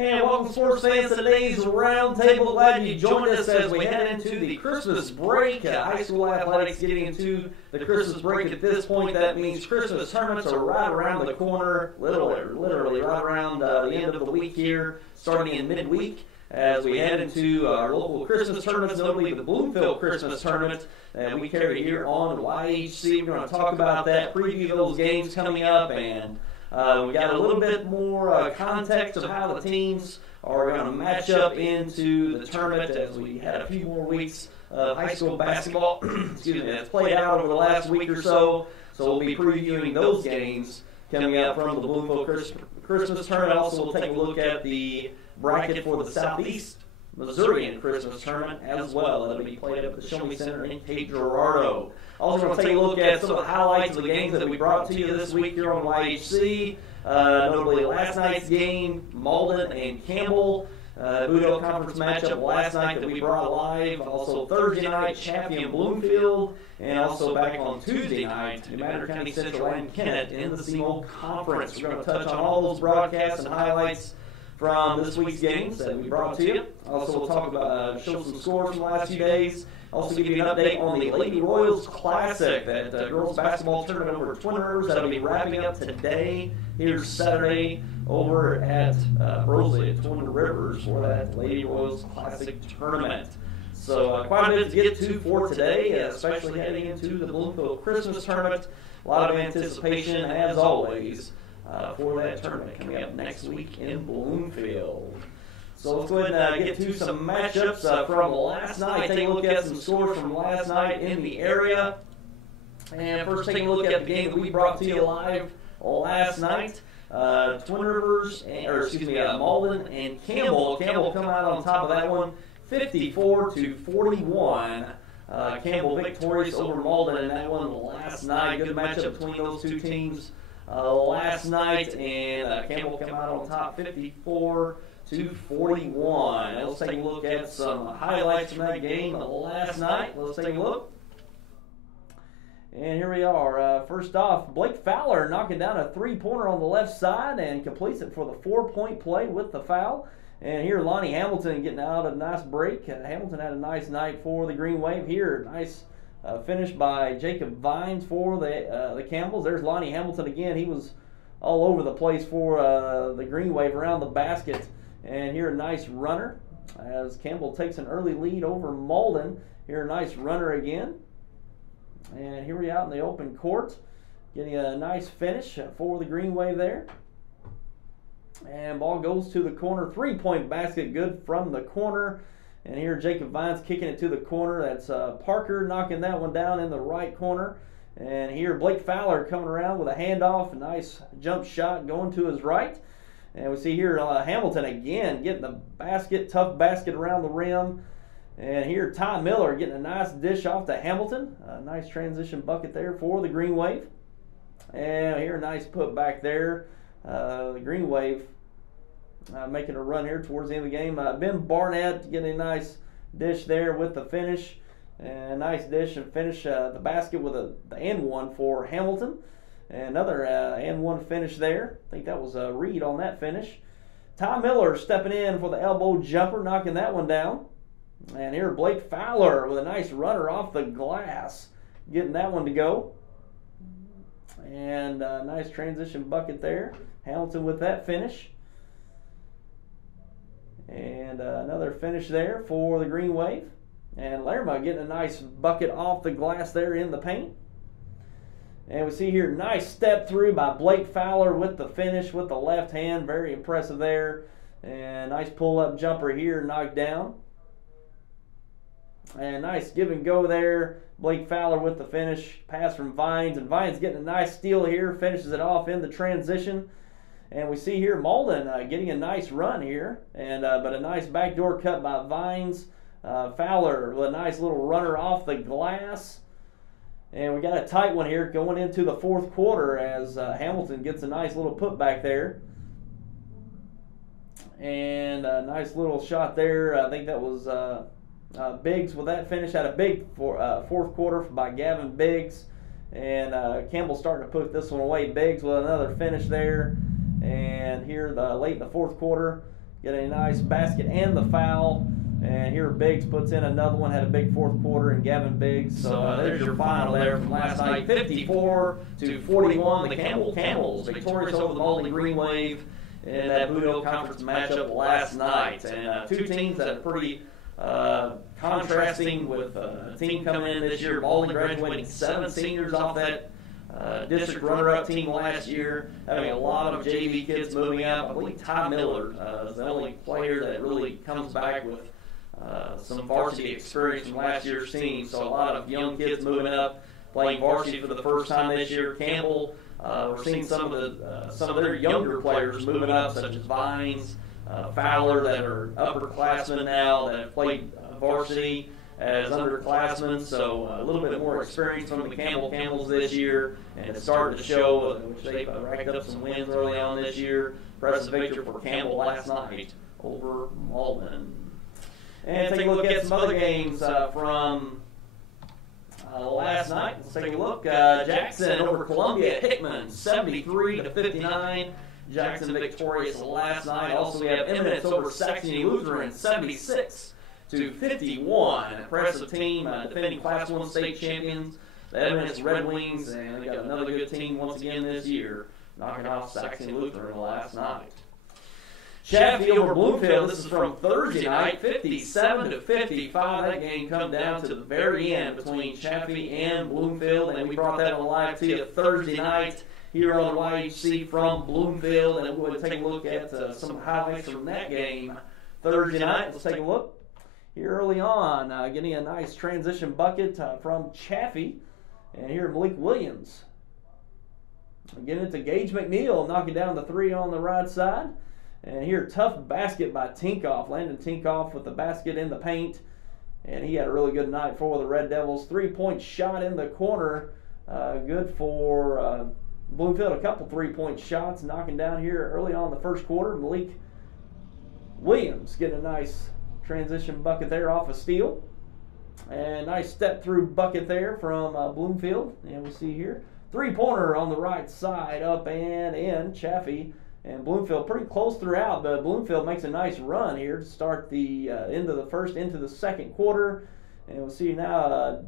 And welcome, sports fans, to today's roundtable. Glad you joined us as we head into the Christmas break. High school athletics getting into the Christmas break. At this point, that means Christmas tournaments are right around the corner, literally right around the end of the week here, starting in midweek, as we head into our local Christmas tournaments, notably the Bloomfield Christmas Tournament that we carry here on YHC. We're going to talk about that, preview those games coming up, and we got a little bit more context of how the teams are going to match up into the tournament as we had a few more weeks of high school basketball that's played out over the last week or so. So we'll be previewing those games coming up from the Bloomfield Christmas Tournament. Also, we'll take a look at the bracket for the Southeast Missourian Christmas Tournament as well. That'll be played up at the Show Me Center in Cape Girardeau. Also, going to take a look at some of the highlights of the games that we brought to you this week here on YHC. Notably, last night's game, Malden and Campbell, Boudreaux Conference matchup last night that we brought live. Also, Thursday night, Chaffee and Bloomfield, and also back on Tuesday night, New Madrid County Central and Kennett in the CMO Conference. We're going to touch on all those broadcasts and highlights from this week's games that we brought to you. Also, we'll talk about show some scores from the last few days. Also, give you an update on the Lady Royals Classic, that girls basketball tournament over at Twin Rivers. That'll be wrapping up today, here Saturday, over at Brosley at Twin Rivers for that Lady Royals Classic tournament. So quite a bit to get to for today, especially heading into the Bloomfield Christmas Tournament. A lot of anticipation, as always, for that tournament coming up next week in Bloomfield. So let's go ahead and get to some matchups from last night. Take a look at some scores from last night in the area. And first, taking a look at the game that we brought to you live last night. Twin Rivers, Malden and Campbell. Campbell come out on top of that one, 54-41. Campbell victorious over Malden in that one last night. Good matchup between those two teams last night, and Campbell come out on top, 54-41. Let's take a look at some highlights from that game last night. Let's take a look. And here we are. First off, Blake Fowler knocking down a three-pointer on the left side and completes it for the four-point play with the foul. And here Lonnie Hamilton getting out a nice break. Hamilton had a nice night for the Green Wave here. Nice finish by Jacob Vines for the Campbells. There's Lonnie Hamilton again. He was all over the place for the Green Wave around the basket. And here a nice runner as Campbell takes an early lead over Malden. Here a nice runner again. And here we out in the open court, getting a nice finish for the Green Wave there. And ball goes to the corner. Three-point basket, good from the corner. And here Jacob Vines kicking it to the corner. That's Parker knocking that one down in the right corner. And here Blake Fowler coming around with a handoff. A nice jump shot going to his right. And we see here Hamilton again getting the basket, tough basket around the rim. And here Ty Miller getting a nice dish off to Hamilton. A nice transition bucket there for the Green Wave. And here a nice put back there. The Green Wave making a run here towards the end of the game. Ben Barnett getting a nice dish there with the finish. And a nice dish and finish the basket with the and one for Hamilton. And another and one finish there. I think that was a Reed on that finish. Ty Miller stepping in for the elbow jumper, knocking that one down. And here Blake Fowler with a nice runner off the glass, getting that one to go. And a nice transition bucket there. Hamilton with that finish. And another finish there for the Green Wave. And Lerma getting a nice bucket off the glass there in the paint. And we see here, nice step through by Blake Fowler with the finish with the left hand. Very impressive there. And nice pull-up jumper here, knocked down. And nice give and go there. Blake Fowler with the finish. Pass from Vines. And Vines getting a nice steal here. Finishes it off in the transition. And we see here Malden getting a nice run here. And but a nice backdoor cut by Vines. Fowler with a nice little runner off the glass. And we got a tight one here going into the fourth quarter as Hamilton gets a nice little putback there. And a nice little shot there. I think that was Biggs with that finish. Had a big fourth quarter by Gavin Biggs. And Campbell starting to put this one away. Biggs with another finish there. And here late in the fourth quarter, getting a nice basket and the foul. And here Biggs puts in another one, had a big fourth quarter, and Gavin Biggs. So there's your final there from last night, 54-41. The Camels victorious over the Malden Green Wave in that Budo Conference matchup last night. And two teams that are pretty contrasting, with a team coming in this year, Malden graduating 7 seniors off that district runner-up team last year, having a lot of JV kids moving up. I believe Ty Miller is the only player that really comes back with some varsity experience from last year's team. So a lot of young kids moving up, playing varsity for the first time this year. Campbell, we're seeing some of their younger players moving up, such as Vines, Fowler, that are upperclassmen now that have played varsity as underclassmen. So a little bit more experience from the Camels this year, and it's starting to show, which they've racked up some wins early on this year. Impressive victory for Campbell last night over Malden. And take a look at some other games from last night. Let's take a look. Jackson over Columbia at Hickman, 73-59. Jackson victorious last night. Also, we have Eminence over Saxony Lutheran, 76-51. Impressive team, defending Class 1 state champions, the Eminence Red Wings, and they got another good team once again this year, knocking off Saxony Lutheran last night. Chaffee over Bloomfield, this is from Thursday night, 57-55. That game come down to the very end between Chaffee and Bloomfield, and we brought that on live to you Thursday night here on the YHC from Bloomfield, and we're going to take a look at some highlights from that game Thursday night. Let's take a look here early on, getting a nice transition bucket from Chaffee, and here Malik Williams getting it to Gage McNeil, knocking down the 3 on the right side. And here, tough basket by Tinkoff. Landon Tinkoff with the basket in the paint. And he had a really good night for the Red Devils. 3-point shot in the corner. Good for Bloomfield. A couple 3-point shots knocking down here early on in the first quarter. Malik Williams getting a nice transition bucket there off a steal. And nice step through bucket there from Bloomfield. And we see here, 3-pointer on the right side, up and in. Chaffee and Bloomfield pretty close throughout, but Bloomfield makes a nice run here to start the end of the first into the second quarter. And we'll see now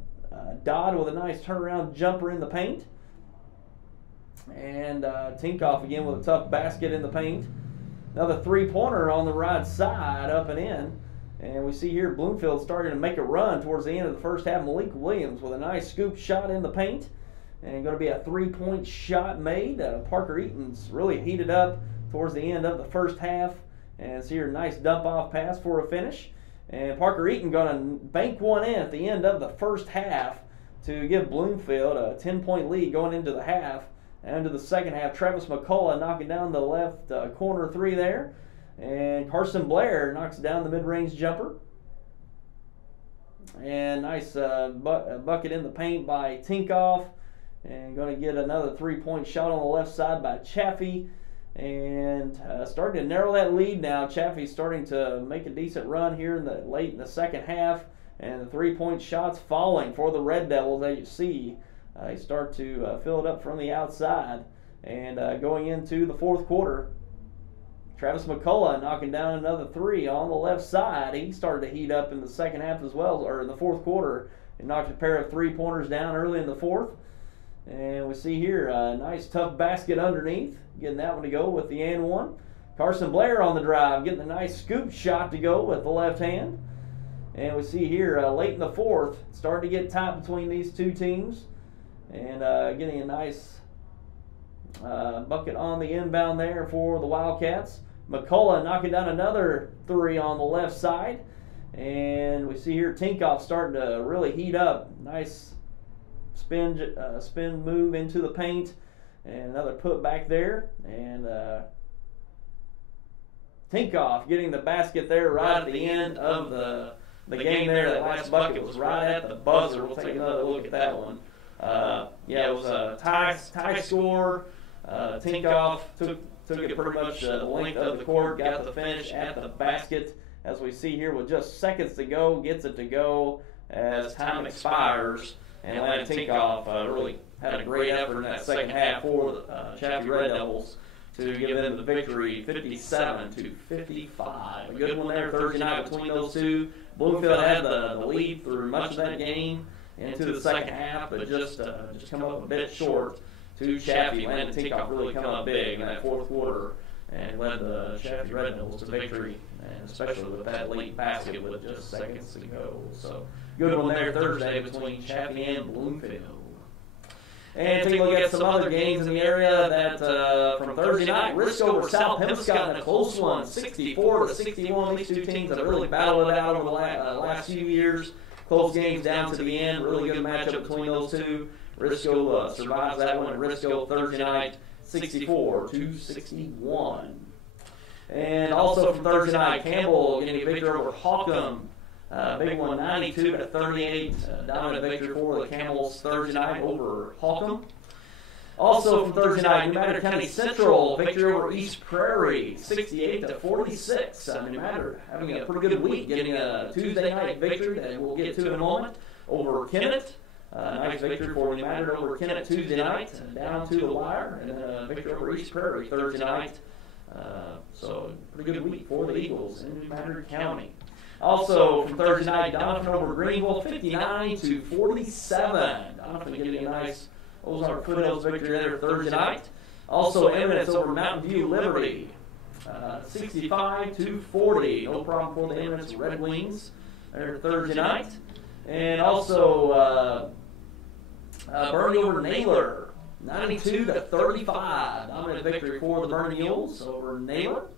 Dodd with a nice turnaround jumper in the paint. And Tinkoff again with a tough basket in the paint. Another 3-pointer on the right side, up and in. And we see here Bloomfield starting to make a run towards the end of the first half. Malik Williams with a nice scoop shot in the paint. And going to be a 3-point shot made. Parker Eaton's really heated up towards the end of the first half. And it's here a nice dump-off pass for a finish. And Parker Eaton going to bank one in at the end of the first half to give Bloomfield a 10-point lead going into the half. And into the second half, Travis McCullough knocking down the left corner 3 there. And Carson Blair knocks down the mid-range jumper. And nice bucket in the paint by Tinkoff. And going to get another 3-point shot on the left side by Chaffee. And starting to narrow that lead now. Chaffee's starting to make a decent run here in the late in the second half. And the 3-point shots falling for the Red Devils, as you see. They start to fill it up from the outside. And going into the fourth quarter, Travis McCullough knocking down another 3 on the left side. He started to heat up in the second half as well, or in the fourth quarter. He knocked a pair of 3-pointers down early in the fourth. And we see here a nice tough basket underneath, getting that one to go with the and one. Carson Blair on the drive, getting a nice scoop shot to go with the left hand. And we see here late in the fourth, starting to get tight between these two teams. And getting a nice bucket on the inbound there for the Wildcats. McCullough knocking down another 3 on the left side. And we see here Tinkoff starting to really heat up. Nice spin move into the paint, and another put back there, and Tinkoff getting the basket there right at the end of the game there. That last bucket was right at the buzzer. We'll take another look at that one. Yeah, it was a tie score. Tinkoff took it pretty much the length of the court, got the finish at the basket, as we see here with just seconds to go, gets it to go as time expires. And Landon Tinkoff really had a great effort in that second half for the Chaffee Red Devils. to give them the victory, 57-55. A good one there Thursday night between those two. Bloomfield had the lead through much of that game into the second half, but just come up a bit short to Chaffee. Landon Tinkoff really come up big in that fourth quarter and led the Chaffee Red Devils to victory, and especially with that late basket with just seconds to go. So good one there Thursday between Chaffee and Bloomfield. And take a look at some other games in the area that from Thursday night. Risco over South Hempstead in a close one, 64-61. These two teams have really battled it out over the last few years. Close games down to the end. Really good matchup between those two. Risco survives that one. Risco Thursday night, 64-61. And also from Thursday night, Campbell getting a victory over Holcomb. Big one, 92-38. Dominant victory for the Camels Thursday night over Holcomb. Also from Thursday night, New Madrid County Central victory over East Prairie, 68-46. New Madrid having a pretty good week, getting a Tuesday night victory that we'll get to in a moment over Kennett. Nice victory for New Madrid over Kennett Tuesday night, down to the wire, and then a victory over East Prairie Thursday night. So pretty good week for the Eagles in New Madrid County. Also from Thursday night, Doniphan over Greenville, 59-47. Doniphan getting a nice Ozark Foothills victory there Thursday night. Also Eminence over Mountain View Liberty, 65-40. No problem for the Eminence Red Wings there Thursday night. And also Bernie over Naylor, 92-35. Dominant victory for the Bernie Mules over Naylor.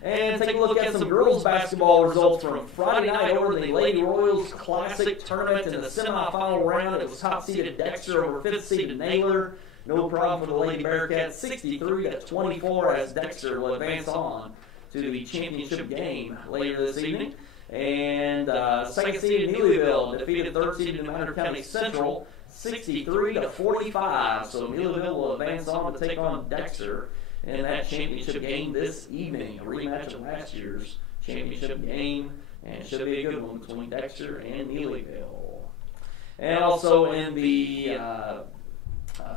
And take a look at some girls basketball results from Friday night over the Lady Royals Classic Tournament in the semifinal round. It was top-seeded Dexter over fifth-seeded Naylor. No problem for the Lady Bearcats, 63-24 as Dexter will advance on to the championship game later this evening. And second-seeded Neelyville defeated third-seeded New Madrid County Central, 63-45. So Neelyville will advance on to take on Dexter in that championship game this evening, a rematch of last year's championship game, and should be a good one between Dexter and Neelyville. And also in the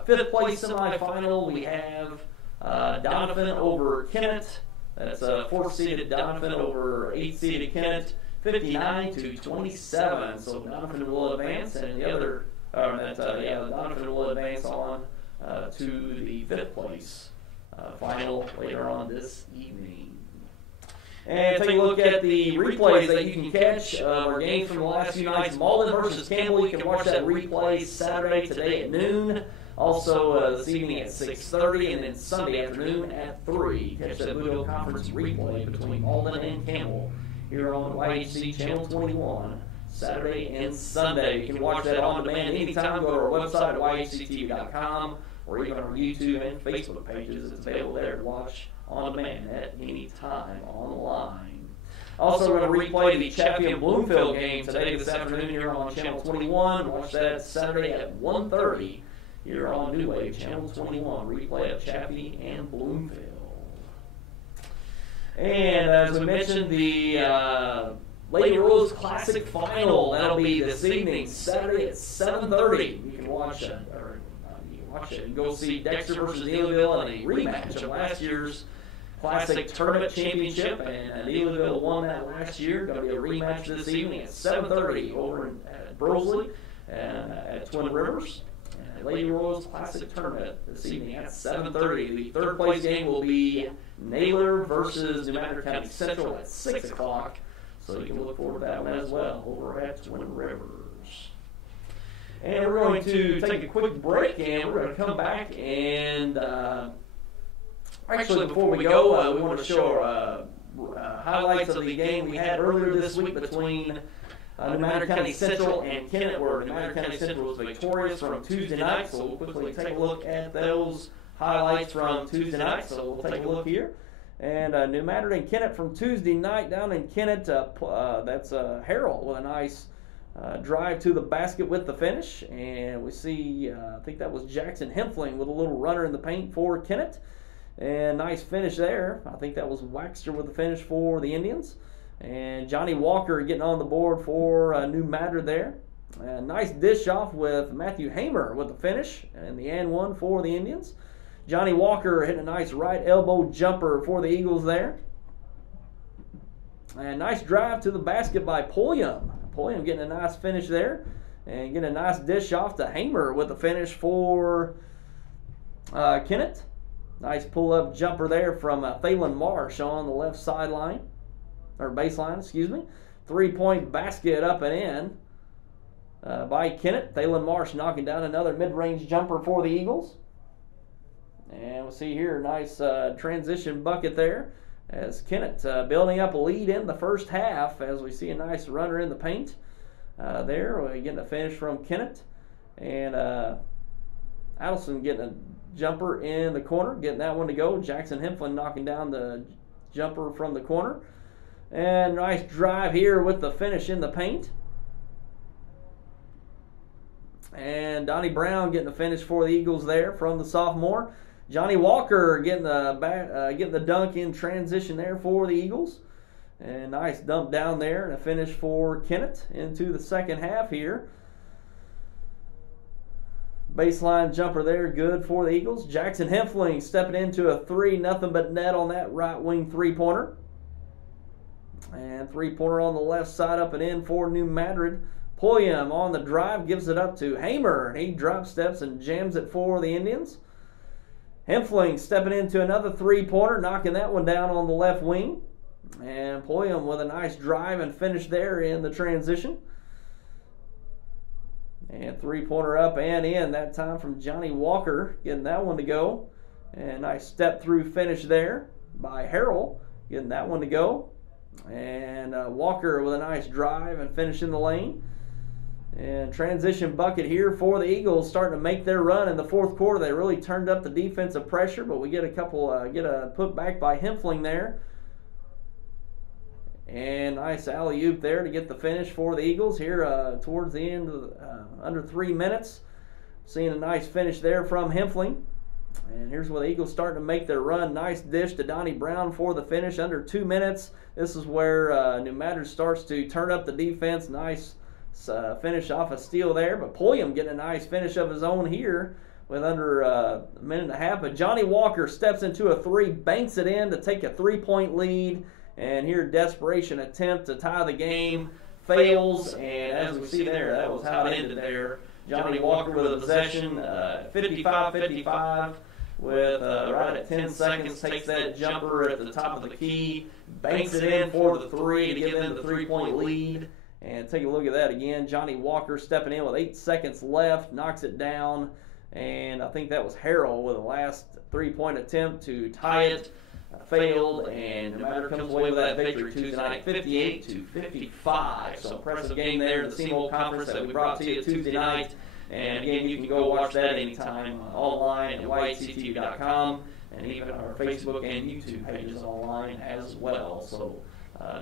fifth place semifinal, we have Doniphan over Kennett. That's fourth seeded Doniphan over eighth seeded Kennett, 59-27. So Doniphan will advance, and the other, Doniphan will advance on to the fifth place final later on this evening. And take a look at the replays that you can catch our games from the last few nights. Malden versus Campbell, you can watch that replay Saturday today at noon. Also this evening at 6:30, and then Sunday afternoon at 3. Catch that Blue Hill Conference replay between Malden and Campbell here on YHC Channel 21, Saturday and Sunday. You can watch that on demand anytime. Go to our website at yhctv.com. or even our YouTube and Facebook pages. It's available there to watch on demand at any time online. Also, we're going to replay the Chaffee and Bloomfield game today, this afternoon here on Channel 21. Watch that Saturday at 1:30 here on New Wave Channel 21. Replay of Chaffee and Bloomfield. And as we mentioned, the Lady Royals Classic Final, that'll be this evening, Saturday at 7:30. You can watch it. Watch it and go see Dexter versus Neelyville in a rematch of last year's Classic Tournament Championship, and Neelyville won that last year. Going to be a rematch this evening at 7:30 over at Broseley and at Twin Rivers. Lady Royals Classic Tournament this evening at 7:30. The third place game will be Naylor versus New Madrid County Central at 6 o'clock. So you can look forward to that one as well over at Twin Rivers. And we're going to take a quick break, and we're going to come back and actually before we go, we want to show highlights of the game we had earlier this week between New Madrid County Central and Kennett, where New Madrid County Central was victorious from Tuesday night. So we'll quickly take a look at those highlights from Tuesday night. So we'll take a look here. And New Madrid and Kennett from Tuesday night down in Kennett. That's Harold with a nice drive to the basket with the finish. And we see, I think that was Jackson Hempfling with a little runner in the paint for Kennett. And nice finish there. I think that was Waxter with the finish for the Indians. And Johnny Walker getting on the board for New Madrid there. Nice dish off with Matthew Hamer with the finish and the and one for the Indians. Johnny Walker hitting a nice right elbow jumper for the Eagles there. And nice drive to the basket by Pulliam. Pulliam getting a nice finish there. And getting a nice dish off to Hamer with the finish for Kennett. Nice pull-up jumper there from Thalen Marsh on the left sideline. Or baseline, excuse me. 3-point basket up and in by Kennett. Thalen Marsh knocking down another mid-range jumper for the Eagles. And we'll see here, nice transition bucket there as Kennett building up a lead in the first half as we see a nice runner in the paint. There, we're getting a finish from Kennett. And Adelson getting a jumper in the corner, getting that one to go. Jackson Hemphlin knocking down the jumper from the corner. And nice drive here with the finish in the paint. And Donnie Brown getting the finish for the Eagles there from the sophomore. Johnny Walker getting the dunk in transition there for the Eagles. And nice dump down there and a finish for Kennett into the second half here. Baseline jumper there, good for the Eagles. Jackson Hempfling stepping into a 3, nothing but net on that right wing three-pointer. And three-pointer on the left side up and in for New Madrid. Pulliam on the drive, gives it up to Hamer. He drop steps and jams it for the Indians. Hempfling stepping into another three-pointer, knocking that one down on the left wing. And Pulliam with a nice drive and finish there in the transition. And three-pointer up and in, that time from Johnny Walker, getting that one to go. And nice step-through finish there by Harrell, getting that one to go. And Walker with a nice drive and finish in the lane. And transition bucket here for the Eagles, starting to make their run in the fourth quarter. They really turned up the defensive pressure, but we get a put back by Hempfling there. And nice alley-oop there to get the finish for the Eagles here towards the end of under 3 minutes. Seeing a nice finish there from Hempfling. And here's where the Eagles starting to make their run. Nice dish to Donnie Brown for the finish under 2 minutes. This is where New Madrid starts to turn up the defense. Nice finish off a steal there. But Pulliam getting a nice finish of his own here with under a minute and a half. But Johnny Walker steps into a 3, banks it in to take a 3-point lead. And here, desperation attempt to tie the game, fails, and as we see there, that was how it ended there. Johnny Walker with a possession, 55-55, with right at 10 seconds, takes that jumper at the top of the key, banks it in for the 3 to give them the 3-point lead. And take a look at that again. Johnny Walker stepping in with 8 seconds left, knocks it down, and I think that was Harrell with the last 3-point attempt to tie it. Failed, and New Madrid comes away with that victory Tuesday night, 58-55. So impressive game there, the SEMO conference that we brought to you Tuesday night. And again, you can go watch that anytime online at yhtv.com, and even our Facebook and YouTube pages online as well. So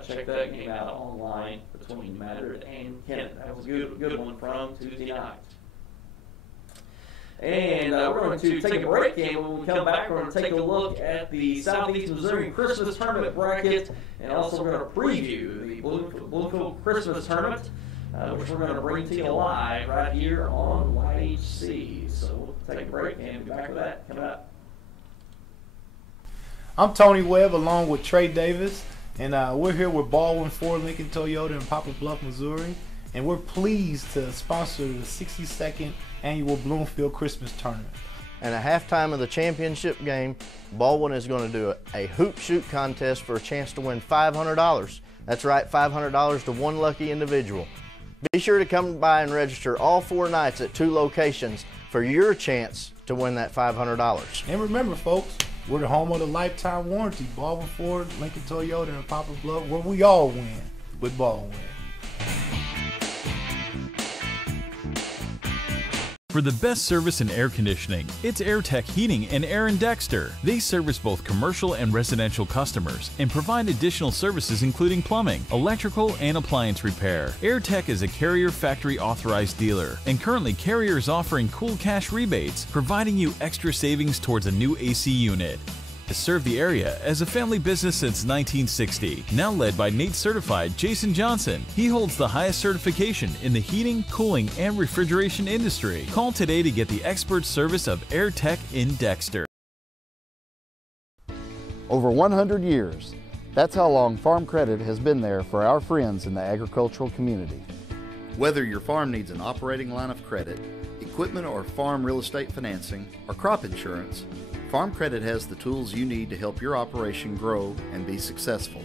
check that game out online between Madrid and Kennett. That was a good one from Tuesday night. And we're going to take a break, and when we come back, we're going to take a look at the Southeast Missouri Christmas Tournament bracket, and also we're going to preview the Bloomfield Christmas Tournament, which we're going to bring to you live right here on YHC. So we'll take a break and be back with that coming up. I'm Tony Webb along with Trey Davis, and we're here with Baldwin Ford Lincoln Toyota in Poplar Bluff, Missouri, and we're pleased to sponsor the 62nd annual Bloomfield Christmas Tournament. And at halftime of the championship game, Baldwin is going to do a hoop shoot contest for a chance to win $500. That's right, $500 to one lucky individual. Be sure to come by and register all 4 nights at 2 locations for your chance to win that $500. And remember, folks, we're the home of the lifetime warranty, Baldwin Ford Lincoln Toyota in Poplar Bluff, where we all win with Baldwin. For the best service in air conditioning, it's AirTech Heating and Air in Dexter. They service both commercial and residential customers and provide additional services including plumbing, electrical, and appliance repair. AirTech is a Carrier factory authorized dealer, and currently Carrier is offering cool cash rebates, providing you extra savings towards a new AC unit. Has served the area as a family business since 1960, now led by NATE certified Jason Johnson. He holds the highest certification in the heating, cooling, and refrigeration industry. Call today to get the expert service of AirTech in Dexter. Over 100 years. That's how long Farm Credit has been there for our friends in the agricultural community. Whether your farm needs an operating line of credit, equipment or farm real estate financing, or crop insurance, Farm Credit has the tools you need to help your operation grow and be successful.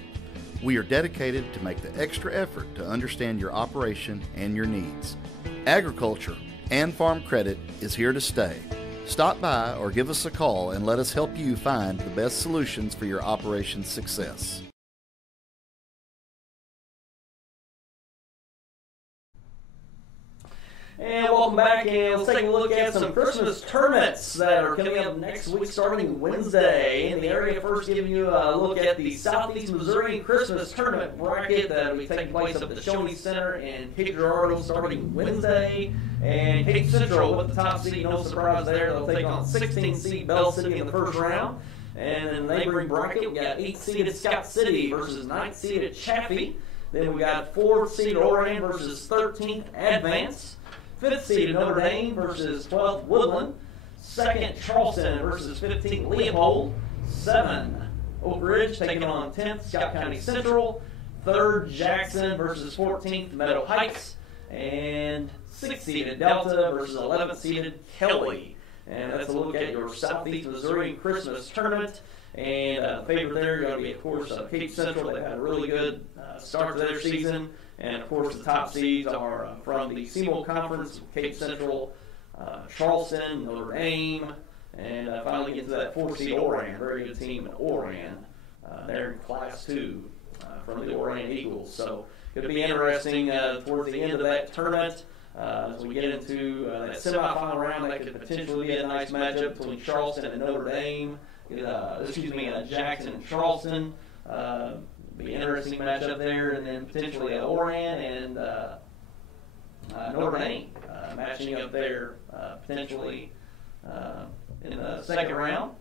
We are dedicated to make the extra effort to understand your operation and your needs. Agriculture and Farm Credit is here to stay. Stop by or give us a call and let us help you find the best solutions for your operation's success. And welcome back, and let's take a look at some Christmas tournaments that are coming up next week starting Wednesday. In the area, first giving you a look at the Southeast Missouri Christmas Tournament bracket that will be taking place up at the Shawnee Center in Cape Girardeau starting Wednesday. And Cape Central with the top seed, no surprise there. They'll take on 16 seed Bell City in the first round. And in the neighboring bracket, we got 8 seeded Scott City versus 9 seeded Chaffee. Then we got 4th seeded Oran versus 13th Advance. 5th seeded Notre Dame versus 12th Woodland. 2nd Charleston versus 15th Leopold. 7 Oak Ridge taking on 10th Scott County Central. 3rd Jackson versus 14th Meadow Heights. And 6th seeded Delta versus 11th seeded Kelly. And that's a look at your Southeast Missouri Christmas Tournament. And favorite there going to be, of course, Cape Central. They've had a really good start to their season. And, of course, the top seeds are from the CMO Conference, Cape Central, Charleston, Notre Dame, and finally get to that 4th seed Oran. Very good team in Oran. They're in Class 2 from the Oran Eagles. So it could be interesting towards the end of that tournament. As we get into that semifinal round, that could potentially be a nice matchup between Charleston and Notre Dame. Jackson and Charleston. Be an interesting matchup there, and then potentially Oran and Notre Dame matching up there potentially in the second round,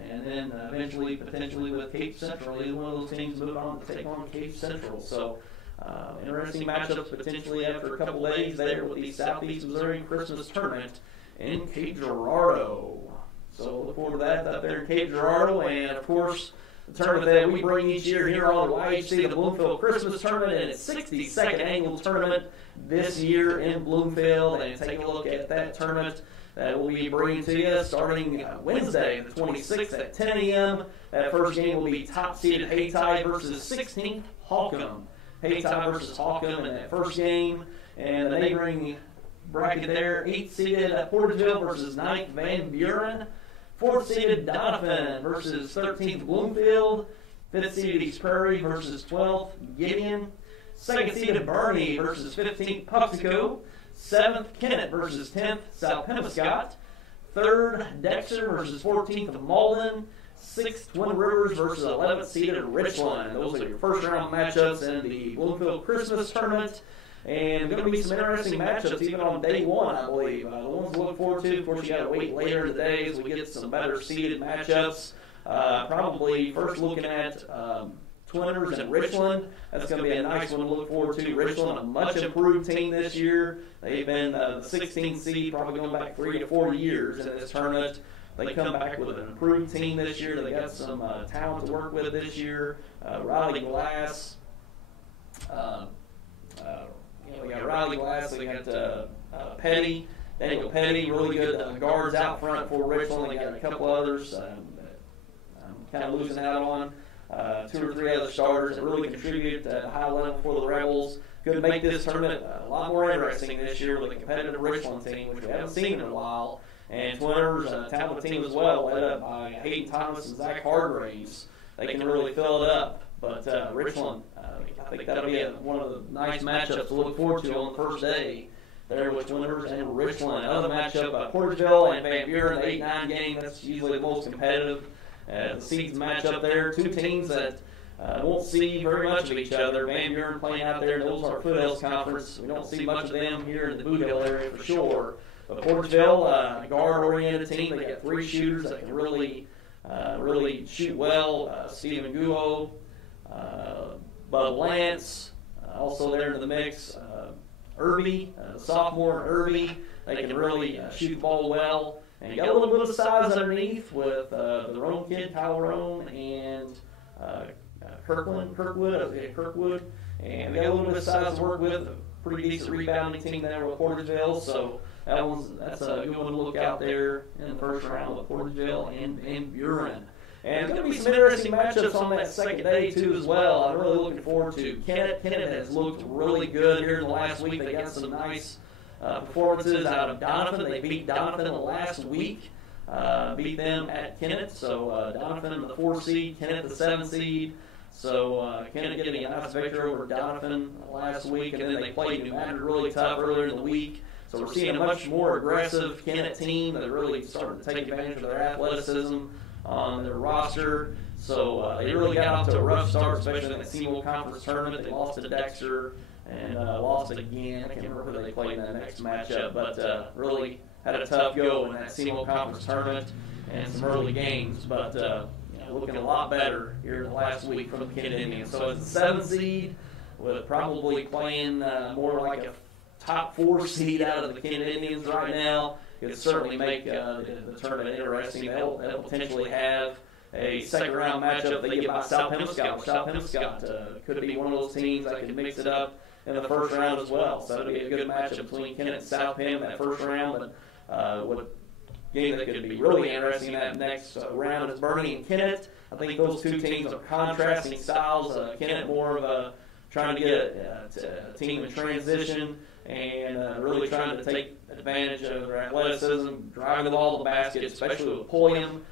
and then eventually potentially with Cape Central. Either one of those teams move on to take on Cape Central. So interesting matchups potentially after a couple days there with the Southeast Missouri Christmas Tournament in Cape Girardeau. So look forward to that up there in Cape Girardeau, and of course the tournament that we bring each year here on the YHC, the Bloomfield Christmas Tournament, and its 62nd annual tournament this year in Bloomfield. And take a look at that tournament that we'll be bringing to you starting Wednesday, the 26th at 10 a.m. That first game will be top-seeded Hayti versus 16th Holcomb. Hayti versus Holcomb in that first game. And the neighboring bracket there, 8th-seeded Porterville versus 9th Van Buren. 4th seeded Donovan versus 13th Bloomfield. 5th seeded East Prairie versus 12th Gideon. 2nd seeded Bernie versus 15th Puxico. 7th Kennett versus 10th South Penobscot. 3rd Dexter versus 14th Malden. 6th Twin Rivers versus 11th seeded Richland. Those are your first round matchups in the Bloomfield Christmas Tournament. And going to be some interesting matchups even on day one, I believe. The ones to look forward to, of course, you got to wait later in the day as we get some better seeded matchups. Probably first looking at Twin Rivers and Richland. That's going to be a nice one to look forward to. Richland, a much improved team this year. They've been the 16th seed, probably going back 3 to 4 years in this tournament. They come back with an improved team this year. They got some talent to work with this year. Riley Glass. We got Riley Glass, we got Daniel Petty, really good guards out front for Richland. They got a couple others that I'm kind of losing out on. 2 or 3 other starters that really contribute at a high level for the Rebels. Could make this tournament a lot more interesting this year with a competitive Richland team, which we haven't seen in a while. And Twin Rivers, a talented team as well, led up by Hayden Thomas and Zach Hargraves. They can really fill it up. But Richland, I think that'll be one of the nice matchups to look forward to on the first day. There with Twin Rivers and Richland. Another matchup, Porterville and Van Buren, the 8-9 game. That's usually the most competitive. The seeds match up there. 2 teams that won't see very much of each other. Van Buren playing out there in the Ozark Foothills Conference. We don't see much of them here in the Boot Hill area for sure. But Porterville, a guard-oriented team. They got 3 shooters that can really shoot well. Stephen Guo, Bud Lance, also there in the mix. Irby, the sophomore Irby, they can really shoot the ball well. And you got a little bit of size underneath with the Rome kid, Kyle Rome, and Kirkwood. And they got a little bit of size to work with. A pretty decent rebounding team there with Portageville. So that's a good one to look out there in the first round with Portageville and Buren. And there's going to be some interesting matchups on that second day, too, as well. I'm really looking forward to Kennett. Kennett has looked really good here in the last week. They got some nice performances out of Donovan. They beat Donovan last week, beat them at Kennett. So Donovan, the 4 seed, Kennett, the 7 seed. So Kennett getting a nice victory over Donovan last week. And then they played New Madrid really tough earlier in the week. So we're seeing a much more aggressive Kennett team that really starting to take advantage of their athleticism on their roster. So they really got off to a rough start, especially in the Seymour Conference Tournament. They lost to Dexter and lost again. I can't remember who they played in that next matchup, but really had a tough go in that Seymour Conference Tournament and some early games. But looking a lot better here in the last week from the Kennett Indians. So it's the 7 seed with probably playing more like a top 4 seed out of the Kennett Indians right now. Could certainly make the tournament interesting. They'll potentially have a second-round matchup they get by South Hempstead. South Hempstead could be one of those teams that can mix it up in the first round as well. So it'll be a good matchup between Kennett and South Hem that first round. But what game that could be really interesting in that next round is Bernie and Kennett. I think those two teams are contrasting styles. Kennett more of a trying to get a team in transition and really trying to take advantage of their athleticism, driving the ball to the basket, especially with Pulliam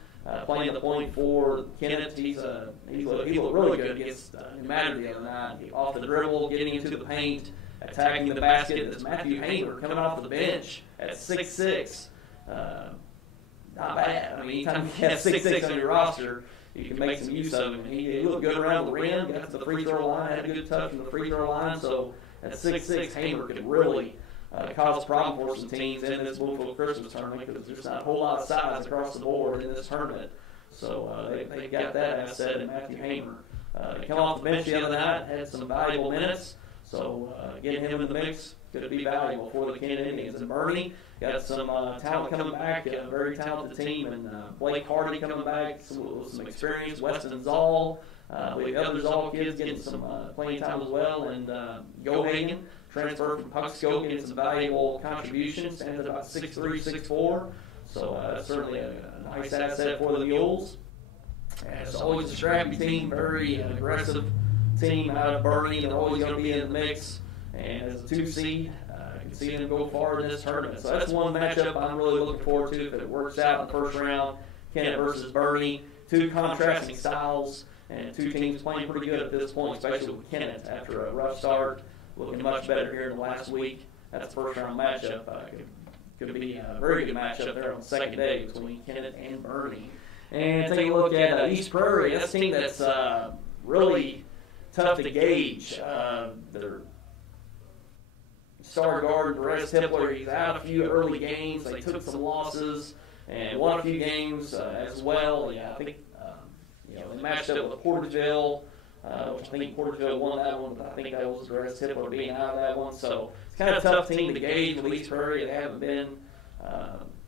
playing the point for Kennett. He looked really good against New Madrid the other night. Off the dribble, getting into the paint, attacking the basket. This Matthew Hamer coming off the bench at 6'6". Not bad. I mean, anytime you have 6'6" on your roster, you can make some use of him. He looked good around the rim, got to the free throw line, had a good touch from the free throw line. So at 6'6", Hamer could really cause a problem for some teams in this Bloomfield Christmas Tournament because there's not a whole lot of size across the board in this tournament. So they got that asset in Matthew Hamer. He came off the bench the other night, had some valuable minutes. So getting him in the mix could be valuable for the Kennett Indians. And Bernie got some talent coming back, a very talented team. And Blake Hardy coming back, some experience. Weston Zoll, the other Zoll kids getting some playing time as well. And Gohagen, transferred from Puxco, getting some valuable contributions. Stands at about 6'3", 6'4". So that's certainly a nice asset for the Mules. And it's always a scrappy team, very aggressive team out of Bernie. They're always going to be in the mix. And as a 2 seed, you can see them go far in this tournament. So that's one matchup I'm really looking forward to if it works out in the first round. Kennett versus Bernie. 2 contrasting styles and 2 teams playing pretty good at this point, especially with Kennett after a rough start. Looking much better here in the last week. That's the first round matchup. Could be a very good matchup there on the second day between Kennett and Bernie. And take a look at East Prairie. That's a team that's really tough to gauge. Their star guard, Perez Tippler, he's out a few early games. They took some losses and won a few games as well. Yeah, I think they matched up with Portageville, which I think Portageville won that one, but I think that was Perez Tippler being out of that one. So it's kind of a tough team to gauge with East Prairie. They haven't been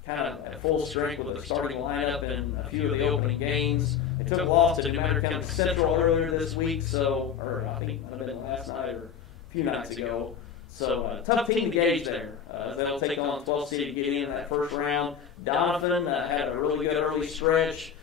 kind of at full strength with their starting lineup in a few of the opening games. They took a loss to New Madrid County Central earlier this week, or I think it might have been last night or a few nights ago. So tough team to gauge there. They'll take on 12 seed to get in that first round. Donovan had a really good early stretch.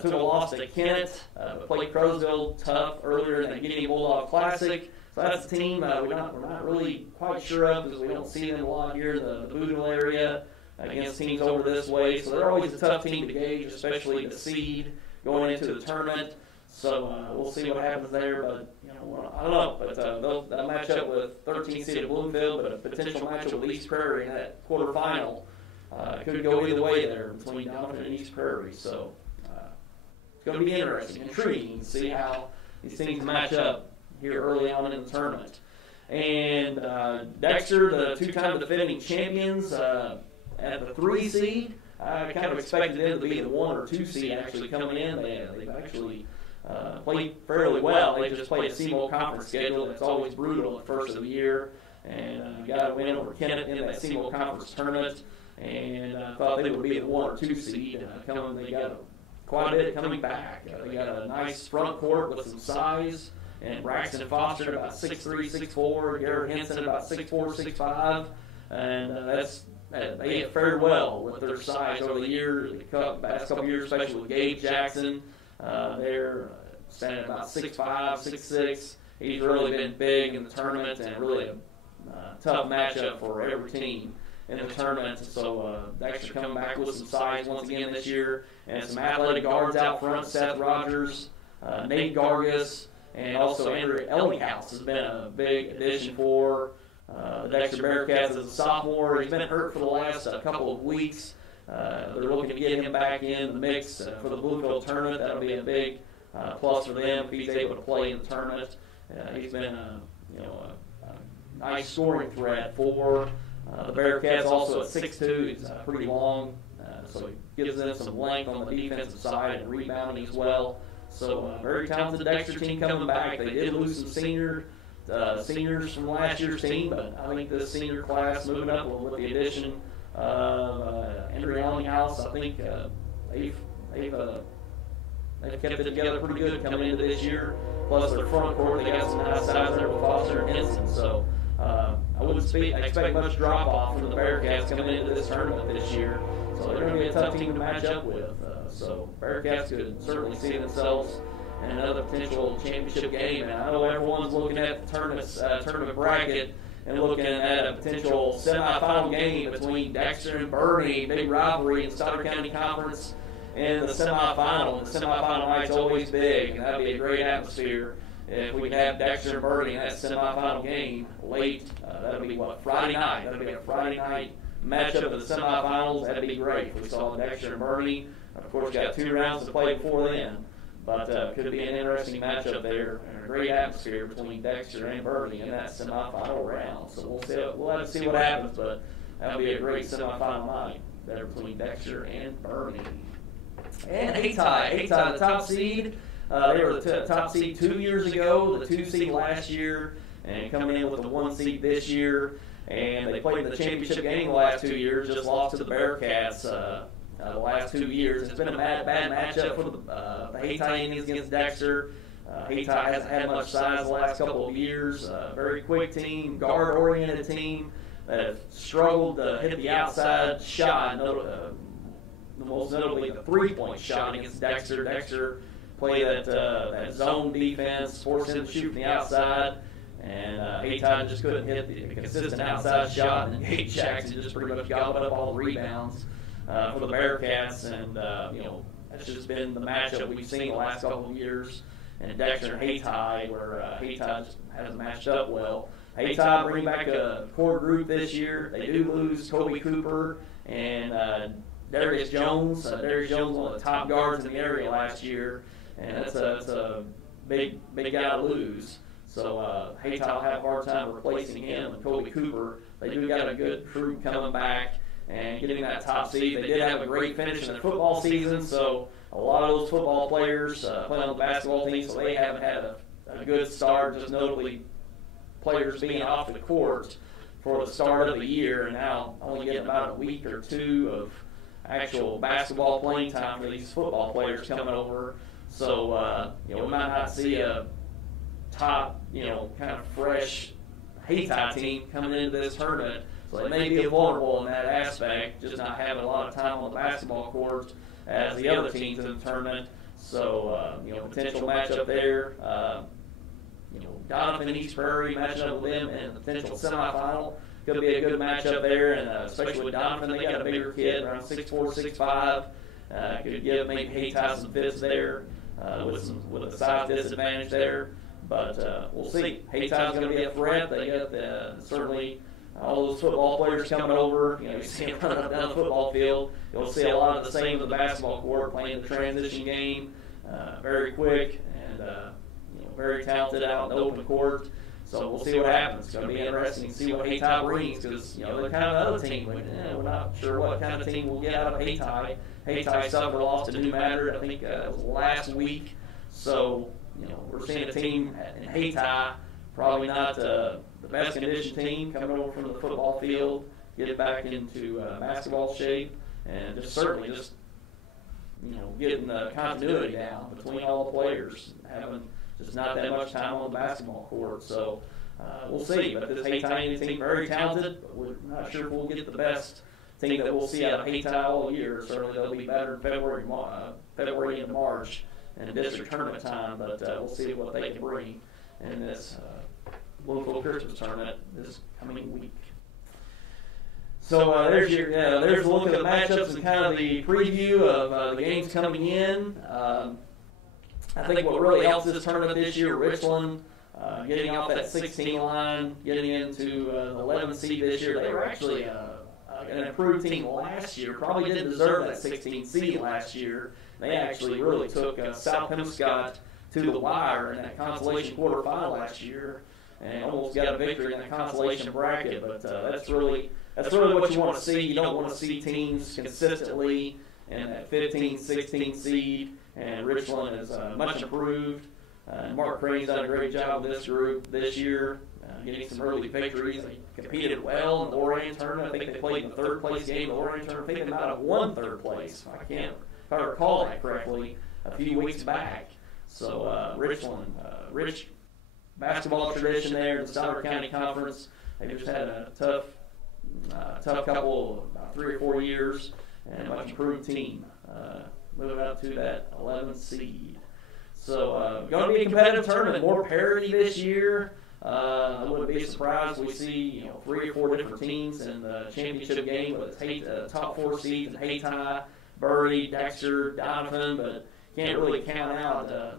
Took a loss to Kennett, but played Crowsville tough earlier in the Guinea Bulldog Classic. So that's a team we're not really quite sure of because we don't see them a lot here in the Boonville area against teams over this way. So they're always a tough team to gauge, especially the seed going into the tournament. So we'll see what happens there, but I don't know. But they'll match up with 13 seed at Bloomfield, but a potential matchup with East Prairie in that quarterfinal could go either way there between Donovan and East Prairie. So it's going to be interesting, intriguing to see how these teams match up here early on in the tournament. And Dexter, the 2-time defending champions, at the 3 seed. I kind of expected them to be the 1 or 2 seed actually coming in. They've actually played fairly well. They just played a Seymour Conference schedule that's always brutal at first of the year. And got a win over Kennett in that Seymour Conference tournament. and I thought they would be the 1 or 2 seed. They got quite a bit coming back. They got a nice front court with some size, and Braxton Foster about 6'3", 6'4", Garrett Henson about 6'4", 6'5", and they have fared well with their size over the years, the past couple years, especially with Gabe Jackson. They're standing at about 6'5", 6'6". He's really been big in the tournament and really a tough matchup for every team in the tournament. So Dexter coming back with some size once again this year, and some athletic guards out front. Seth Rogers, Nate Gargas, and also Andrew Ellinghouse has been a big addition for the Dexter Bearcats as a sophomore. He's been hurt for the last couple of weeks. They're looking to get him back in the mix for the Bloomfield tournament. That'll be a big plus for them if he's able to play in the tournament. He's been a nice scoring threat for the Bearcats. Also at 6'2", he's pretty long, so he gives them some length on the defensive side and rebounding as well. So very talented Dexter team coming back. They did lose some seniors from last year's team, but I think this senior class moving up with the addition of Andrew Ellinghouse, I think they've kept it together pretty good coming into this year. Plus their front court, they got some nice size there with Foster and Henson. So I wouldn't expect much drop off from the Bearcats coming into this tournament this year. So they're going to be a tough team to match up with. So Bearcats could certainly see themselves in another potential championship game. And I know everyone's looking at the tournament bracket and looking at a potential semifinal game between Dexter and Bernie, big rivalry in Stoddard County Conference. In the semifinal, and the semifinal night's always big, and that'd be a great atmosphere if we could have Dexter and Bernie in that semifinal game late. That'd be Friday night. That'd be a Friday night matchup of the semifinals. That'd be great if we saw Dexter and Bernie. Of course, got 2 rounds to play before then, but could be an interesting matchup there and a great atmosphere between Dexter and Bernie in that semifinal round. So we'll have to see what happens, but that'll be a great semifinal night there between Dexter and Bernie. And Hayti, the top seed. They were the top seed 2 years ago, the 2 seed last year, and coming in with the 1 seed this year. And they played the championship game the last 2 years, just lost to the Bearcats the last 2 years. It's been a bad matchup for the Hayti Indians against Dexter. Hayti hasn't had much size the last couple of years. Very quick team, guard-oriented team that have struggled to hit the outside shot. Most notably the 3-point shot against Dexter. Dexter played that zone defense, forced him to shoot from the outside, and Hayti just couldn't hit the consistent outside shot, and Gabe Jackson just pretty much gobbled up all the rebounds for the Bearcats, and that's just been the matchup we've seen the last couple of years, and Dexter and Hayti, where Hayti just hasn't matched up well. Hayti bring back a core group this year. They do lose Kobe Cooper and Darius Jones. Darius Jones, one of the top guards in the area last year, and that's a big guy to lose. So Hayti will have a hard time replacing him and Kobe Cooper. They do got a good group coming back and getting that top seed. They did have a great finish in the football season, so a lot of those football players play on the basketball team, so they haven't had a good start, just notably players being off the court for the start of the year, and now only getting about a week or 2 of actual basketball playing time for these football players coming over. So, we might not see a top, kind of fresh Hayti team coming into this tournament. So they may be vulnerable in that aspect, just not having a lot of time on the basketball court as the other teams in the tournament. So, potential matchup there. Donovan East Prairie matching up with them in the potential semifinal. Could be a good matchup there, and especially with Donovan, they got a bigger kid, around 6'4", 6'5". Could give maybe Hayti some fits there with a size disadvantage there. But we'll see. Hayti's going to be a threat. They got certainly all those football players coming over. You see them running up down the football field. You'll see a lot of the same as the basketball court, playing the transition game, very quick and very talented out in the open court. So we'll see what happens. It's going to be interesting to see what Hayti brings, because they're kind of another team. We're not sure what kind of team we'll get out of Hayti. Hayti suffered a loss to New Matter, I think it was last week. So we're seeing a team in Hayti, probably not the best conditioned team, coming over from the football field get back into basketball shape, and just certainly just getting the continuity down between all the players, having just not that much time on the basketball court. So we'll see. But this Hayti team, very talented, but we're not sure if we'll get the best team that we'll see out of Hayti all year. Certainly they'll be better in February and March in district tournament time, but we'll see what they can bring in this Bloomfield Christmas Tournament this coming week. So there's a look at the matchups and kind of the preview of the games coming in. I think what really helps this tournament this year, Richland getting off that 16 line, getting into the 11 seed this year. They were actually an improved team last year. Probably didn't deserve that 16 seed last year. They actually really took South Penobscot to the wire in that consolation quarterfinal last year, and almost got a victory in that consolation bracket. But that's really what you want to see. You don't want to see teams consistently in that 15, 16 seed, and Richland is much improved. Mark Crane's done a great job with this group this year, getting some early victories. They competed well in the Lorraine tournament. I think they played in the third place game of the Lorraine tournament. I think they might have won third place. If I recall that correctly, a few weeks back. So Richland, rich basketball tradition there in the Stoddard County Conference. They just had a tough couple, about 3 or 4 years, and a much improved team, moving up to that 11th seed. So going to be a competitive tournament, more parity this year. I wouldn't be surprised if we see 3 or 4 different teams in the championship game, with its top 4 seeds in Hayti, Bury, Dexter, Donovan, but can't really count out a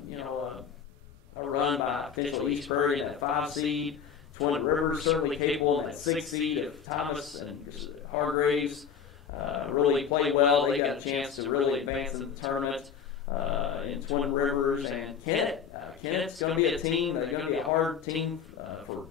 run by potential East Prairie in that 5 seed. Twin Rivers certainly capable in that 6 seed if Thomas and Hargraves really play well. They got a chance to really advance in the tournament. In Twin Rivers and Kennett. Kennett's going to be a team. They're going to be a hard team for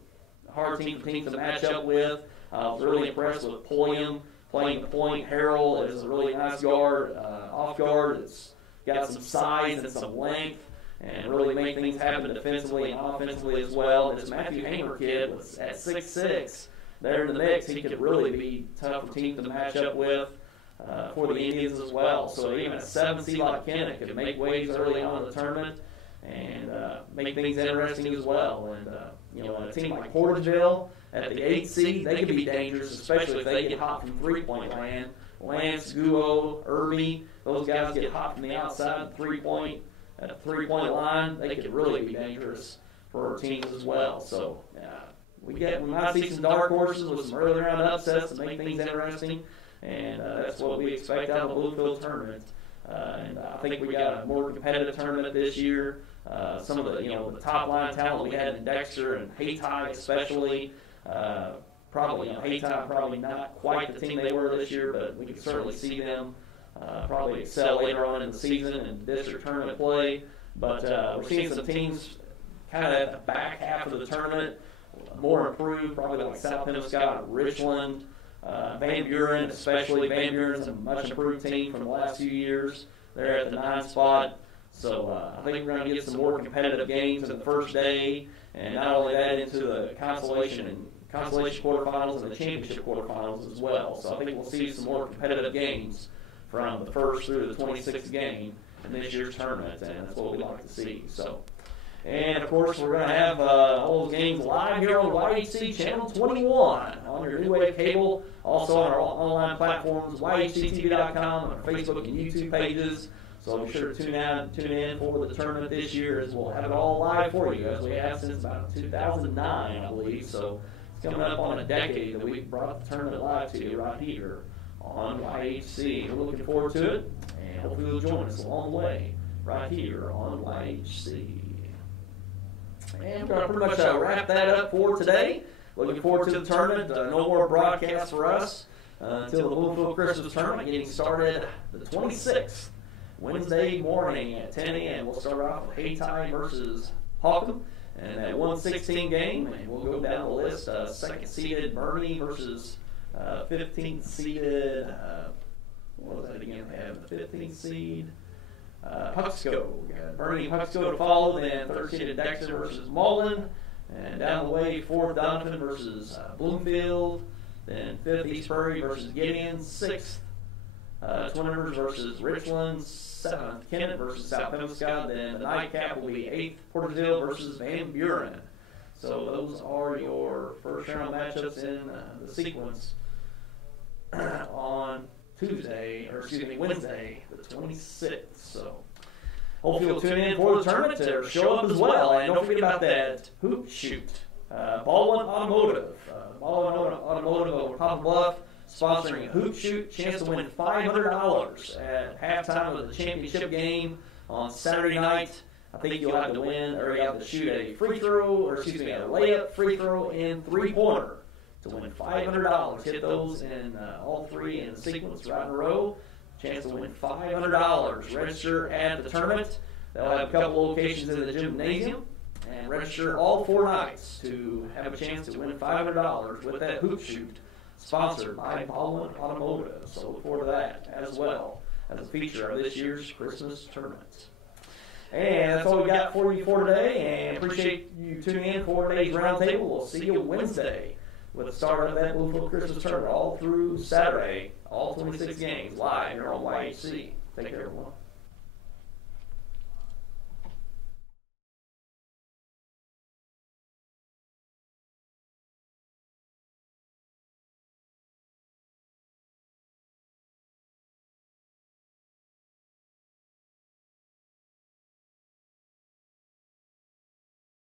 teams to match up with. I was really impressed with Pulliam playing the point. Harrell is a really nice guard, off guard. It's got some size and some length, and really make things happen defensively and offensively as well. This Matthew Hamer kid was at 6'6". There in the mix, he could really be tough for teams to match up with. For the Indians as well. So even a 7 seed like Kennett could make waves early on in the tournament and make things interesting as well. And a team like Portageville at the 8 seed, they could be dangerous, especially if they get hot from three-point land. Lance, Guo, Irby, those guys get hot from the outside at the three-point line. They could really be dangerous for our teams as well. So we might see some dark horses with some early round upsets to make things interesting. And that's what we expect out of the Bloomfield tournament. And I think we got a more competitive tournament this year. Some of the top line talent we had in Dexter and Hayti especially. Hayti probably not quite the team they were this year, but we could certainly see them probably excel later on in the season and district tournament play. But we're seeing some teams kind of at the back half of the tournament more improved, probably like South Penobscot, Richland. Van Buren, especially. Van Buren's a much improved team from the last few years. They're at the 9th spot. So I think we're going to get some more competitive games in the first day, and not only that, into the consolation quarterfinals and the championship quarterfinals as well. So I think we'll see some more competitive games from the first through the 26th game in this year's tournament, and that's what we'd like to see. So. And, of course, we're going to have all those games live here on YHC Channel 21 on your new wave cable, also on our online platforms, YHCTV.com, on our Facebook and YouTube pages. So be sure to tune in for the tournament this year, as we'll have it all live for you, as we have since about 2009, I believe. So it's coming up on a decade that we've brought the tournament live to you right here on YHC. We're looking forward to it, and hopefully you'll join us along the way right here on YHC. And we're going to pretty much wrap that up for today. Looking forward to the tournament. No more broadcasts for us until the Bloomfield Christmas Tournament getting started the 26th, Wednesday morning at 10 a.m. We'll start off with Hayti versus Hawkham and that 1-16 game, and we'll go down the list. Second-seeded Bernie versus 15th-seeded, what was that again? They have the 15th seed. Puxco. We got Bernie Puxco to follow, then 13th Dexter versus Malden, and down the way, 4th Donovan versus Bloomfield, Then 5th, East Prairie versus Gideon. 6th, Twin Rivers versus Richland. 7th, Kennett versus South Pemscott. Then the nightcap will be 8th, Porterville versus Van Buren. So those are your first round matchups in the sequence on Wednesday, the 26th. So hopefully you'll tune in for the tournament or show up as well. And don't forget about that hoop shoot. Baldwin Automotive. Baldwin Automotive over Poplar Bluff sponsoring a hoop shoot. Chance to win $500 at halftime of the championship game on Saturday night. I think you'll have to win, or you have to shoot a free throw, a layup, free throw, and three-pointer to win $500. Hit those in all three in the sequence right in a row. Chance to win $500. Register at the tournament. They'll have a couple locations in the gymnasium. And register all 4 nights to have a chance to win $500 with that hoop shoot sponsored by Baldwin Automotive. So look forward to that as well as a feature of this year's Christmas tournament. And that's all we got for you for today. And appreciate you tuning in for today's roundtable. We'll see you Wednesday with the start of that Bloomfield Christmas tournament all through Saturday. All 26 games live here on YHC. Take care, everyone.